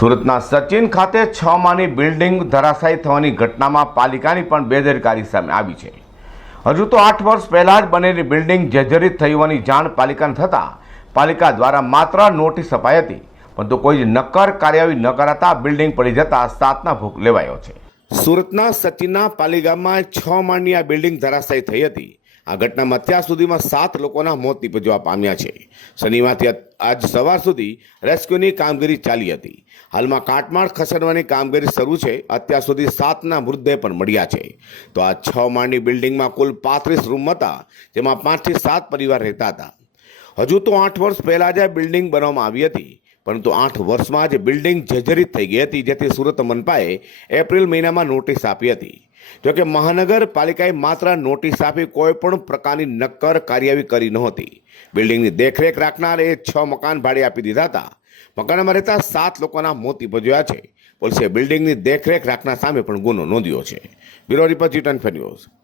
સુરતના સચિન ખાતે છ માની બિલ્ડિંગ ધરાશાયી થવાની ઘટનામાં પાલિકાની પણ બેદરકારી સામે આવી છે. હજુ તો આઠ વર્ષ પહેલાં જ બનેલી બિલ્ડિંગ જર્જરિત થઈ હોવાની જાણ પાલિકાને થતાં પાલિકા દ્વારા માત્ર નોટિસ અપાઈ હતી, પરંતુ કોઈ નક્કર કાર્યવાહી ન કરાતા બિલ્ડિંગ પડી જતા સાતના ભૂખ લેવાયો છે. સુરતના સચિનના પાલીગામમાં છ માળની આ બિલ્ડિંગ ધરાશાયી થઈ હતી. આ ઘટનામાં અત્યાર સુધીમાં સાત લોકોના મોત નિપજવા પામ્યા છે. શનિવારથી આજ સવાર સુધી રેસ્ક્યુની કામગીરી ચાલી હતી. હાલમાં કાટમાળ ખસેડવાની કામગીરી શરૂ છે. અત્યાર સુધી સાતના મૃતદેહ પણ મળ્યા છે. તો આ છ માળની બિલ્ડિંગમાં કુલ પાંત્રીસ રૂમ હતા, જેમાં પાંચથી સાત પરિવાર રહેતા હતા. હજુ તો આઠ વર્ષ પહેલાં જ આ બિલ્ડિંગ બનાવવામાં આવી હતી. પરંતુ આઠ વર્ષમાં જ બિલ્ડિંગ જર્જરિત થઈ ગઈ હતી, જેથી સુરત મનપાએ એપ્રિલ મહિનામાં નોટિસ આપી હતી. જોકે મહાનગરપાલિકાએ માત્ર નોટિસ આપી કોઈ પણ પ્રકારની નક્કર કાર્યવાહી કરી નહોતી. બિલ્ડિંગની દેખરેખ રાખનાર એ છ મકાન ભાડે આપી દીધા હતા. મકાનમાં રહેતા સાત લોકોના મોત નિપજ્યા છે. પોલીસે બિલ્ડિંગની દેખરેખ રાખનાર સામે પણ ગુનો નોંધ્યો છે. Bureau report G twenty news.